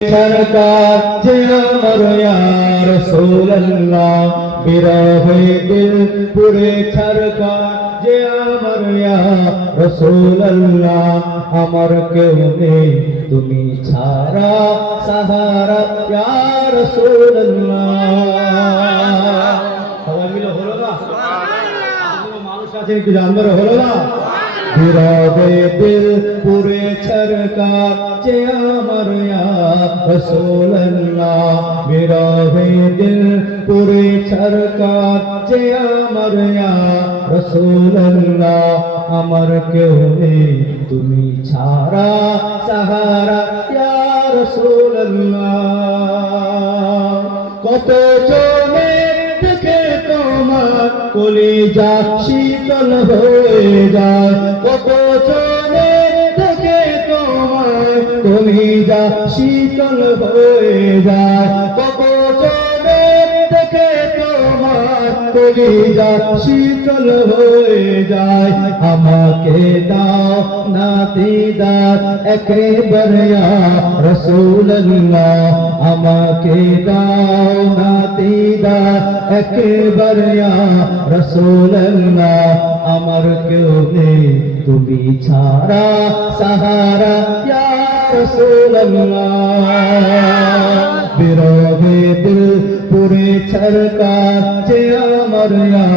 सरकार जे अमर या रसूल अल्लाह बिरहे दिल पूरे सरकार जे अमर या रसूल अल्लाह अमर केउ नेই তুমি ছাড়া সাহারা या रसूल अल्लाह সবাই মিলে হলো না সুবহানাল্লাহ মানুষ আছে কি জানবার হলো না बिरहे दिल पूरे सरकार जे अमर या रसूल अल्लाह बिरहे दिल पूरे सरकार जे अमर या रसूल अल्लाह अमर केउ नेই তুমি ছাড়া সাহারা या रसूल अल्लाह কত জনে দেখে তোমার কলিজা শীতল হয়ে যায় কত জনে দেখে তোমার কলিজা শীতল হয়ে যায় কত জনে দেখে তোমার কলিজা শীতল হয়ে যায় আমাকে দাও না দিদার একেবারে ইয়া রাসূল আল্লাহ আমাকে দাও না দিদার একেবারে ইয়া রাসূল আল্লাহ আমার কেউ নেই তুমি ছাড়া সাহারা ইয়া রাসূল আল্লাহ বিরহে দিল पूरे सरकार जे अमर या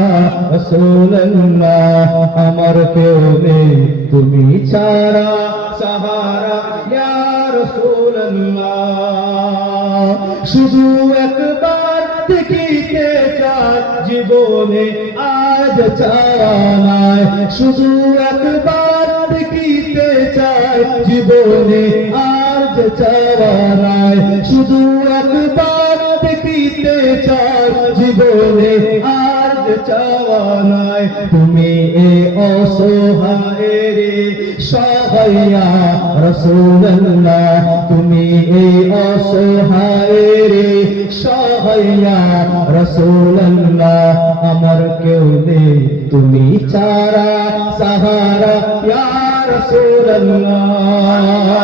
रसूल अल्लाह अमर केउ नेই তুমি ছাড়া সাহারা या रसूल अल्लाह শুধু একবার দেখিতে চাই জীবনে আজ চাওয়া নাই শুধু একবার দেখিতে চাই জীবনে আজ চাওয়া নাই শুধু একবার দেখিতে চাই জীবনে আজ চাওয়া নাই তুমি এ অসহায়ের সহায়া রাসূল আল্লাহ তুমি এ অসহায়ের সহায়া রাসূল আল্লাহ আমার কেউ নেই তুমি ছাড়া সাহারা ইয়া রাসূল আল্লাহ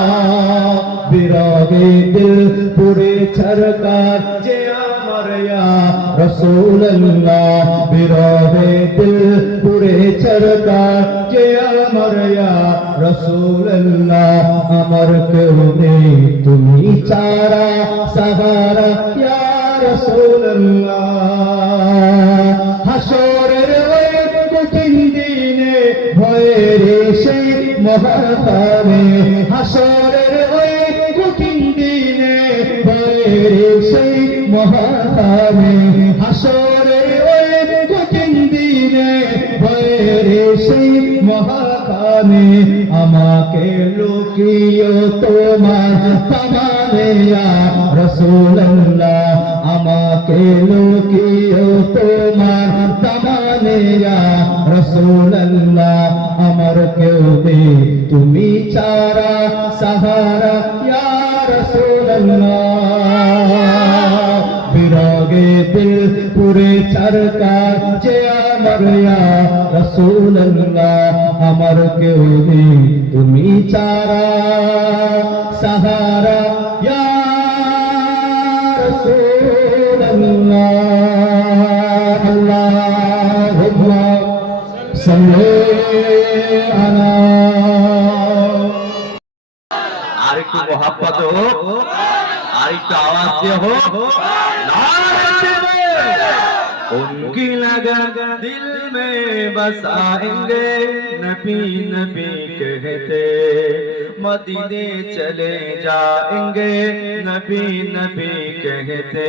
बिरहे दिल पूरे सरकार जे अमर या रसूल अल्लाह बिरहे दिल पूरे सरकार जे अमर या रसूल अल्लाह अमर केउ नेই তুমি ছাড়া সাহারা ইয়া रसूल अल्लाह হাসরের ওই কঠিন দিনে ভয়ের সেই মহাতারে হাসরের ওই কঠিন দিনে ভয়ের সেই মহাতারে হাসরের ওই কঠিন দিনে ভয়ের সেই মহাতারে আমাকে লুকিও তোমার তামানে ইয়া রাসূল আল্লাহ আমাকে লুকিও তোমার তামানে ইয়া রাসূল আল্লাহ আমার কেউ নেই তুমি ছাড়া সাহারা ইয়া রাসূল আল্লাহ বিরহে দিল पूरे सरकार जे अमर या रसूल अल्लाह আমার কেউ নেই তুমি ছাড়া সাহারা ইয়া রাসূল আল্লাহ আল্লাহুম্মা সাল্লি আলা আরেকটু মোহাব্বত হোক আরেকটু আওয়াজ দিয়ে হোক उनकी लगन दिल में बसाएंगे नबी नबी कहते मदीने चले जाएंगे नबी नबी कहते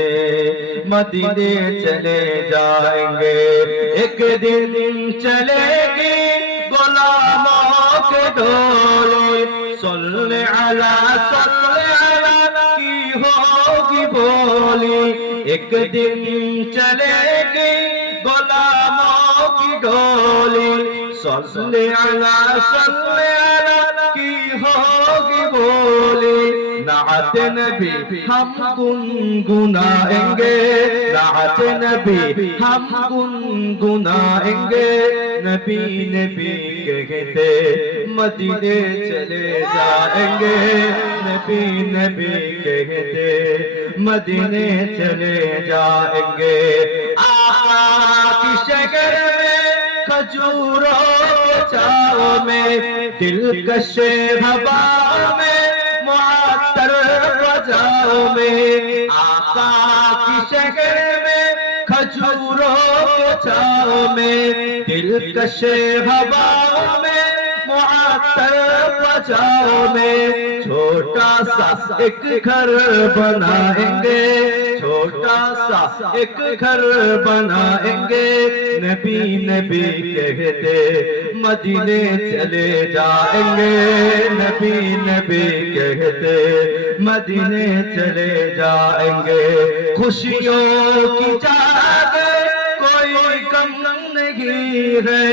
मदीने चले जाएंगे एक दिन चलेगी गुलामों के डोले सल्ले अला की होगी बोली एक दिन चलेगी गुलामों की डोली सल्ले अला की होगी बोली नात नबी हम गुनगुनाएंगे नात नबी हम गुनगुनाएंगे नबी नबी कहते मदीने चले जाएंगे नबी नबी कहते मदीने चले जाएंगे। आका की शक्ल में खजूरों के छाँव में दिलकश हवाओं में मुअत्तर फजाओं में आका की शक्ल में खजूरों के छाँव में दिलकश हवाओं में मुअत्तर फजाओं में छोटा सा एक घर बनाएंगे, छोटा सा एक घर बनाएंगे। नबी नबी कहते मदीने चले जाएंगे, नबी नबी कहते मदीने चले जाएंगे। खुशियों की चाहत कोई कम नहीं है,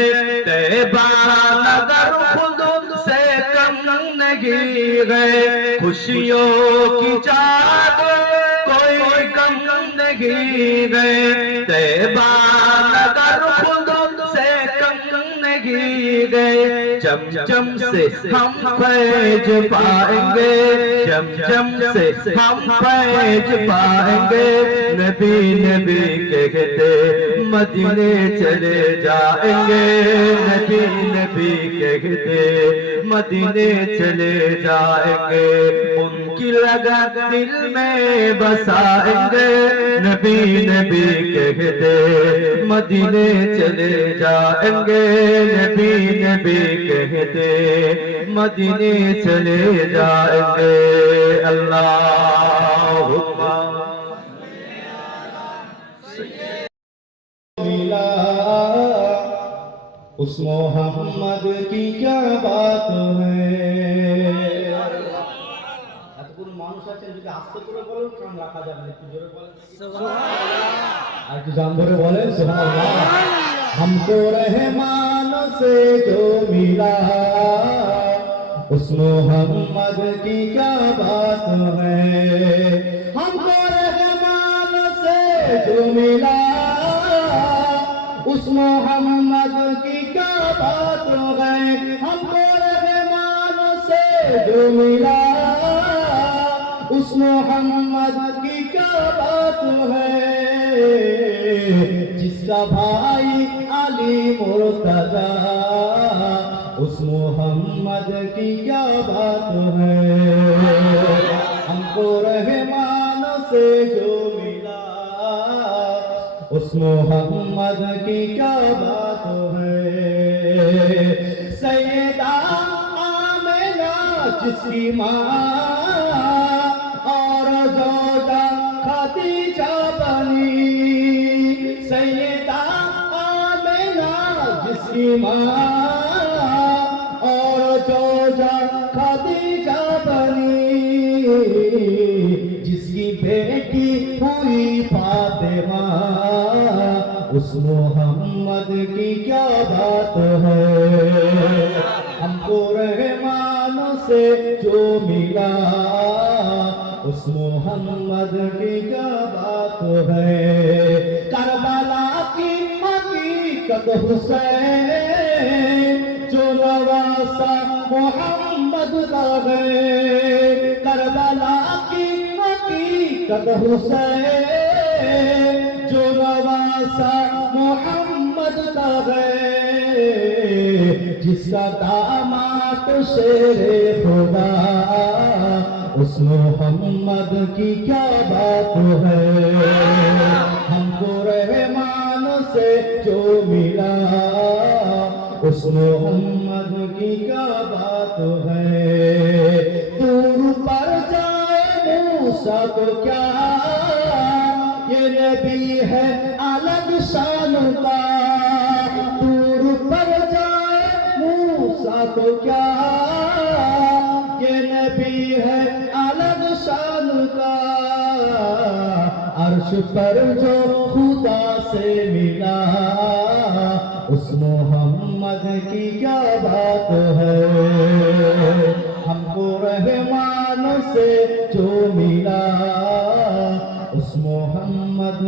तैबा नगर खुद से कम नहीं है। खुशियों की चाहत कोई कम नहीं है, तैबा नगर खुद से कम नहीं है। चमचम से हम फैज पाएंगे, चमचम से हम फैज पाएंगे। नबी नबी कहते मदीने चले जाएंगे, नबी नबी कहते मदीने चले जाएंगे। उनकी लगन दिल में बसाएंगे, नबी नबी कहते मदीने चले जाएंगे, नबी नबी कहते मदीने चले जाएंगे। अल्लाहुम्मा मिला उस मोहम्मद की क्या बात है। এতগুলো মানুষ আছেন, যদি আস্তে করে বলেন কান রাখা যাবে না, একটু জোরে বলেন সুবহানাল্লাহ। আর একটু জান ধরে বলেন সুবহানাল্লাহ। हमको रहमान से जो मिला उस मोहम्मद की क्या बात है। हमको रहमान से जो मिला उस मोहम्मद की क्या बात है। हमको रहमान से जो मिला उस मोहम्मद की क्या बात है। जिसका भाई अली मुर्तजा उस मोहम्मद की क्या बात है। हमको रहमान से जो मिला उस मोहम्मद की क्या बात है। सैयदा आमिना जिसकी माँ और जोजा खदीजा बनी। सैयदा आमिना जिसकी माँ और जोजा खदीजा बनी। जिसकी बेटी हुई फातिमा उस मोहम्मद की क्या बात है। हमको रहमान से जो मिला उस मोहम्मद की क्या बात है। करबला की हकीकत हुसैन जो नवासा मोहम्मद का है। करबला की हकीकत हुसैन जो नवासा मोहम्मद का है। जिसका दामाद शेरे खुदा उस मोहम्मद की क्या बात है। हमको रहमान से जो मिला उस मोहम्मद की क्या बात है। दूर पर जाए मूसा तो क्या ये नबी है अलग शान का। दूर पर जाए मूसा तो क्या ये नबी है अलग शान का। अर्श पर जो खुदा से मिला उस मोहम्मद की क्या बात है। हमको रहमान से जो मिला उस मोहम्मद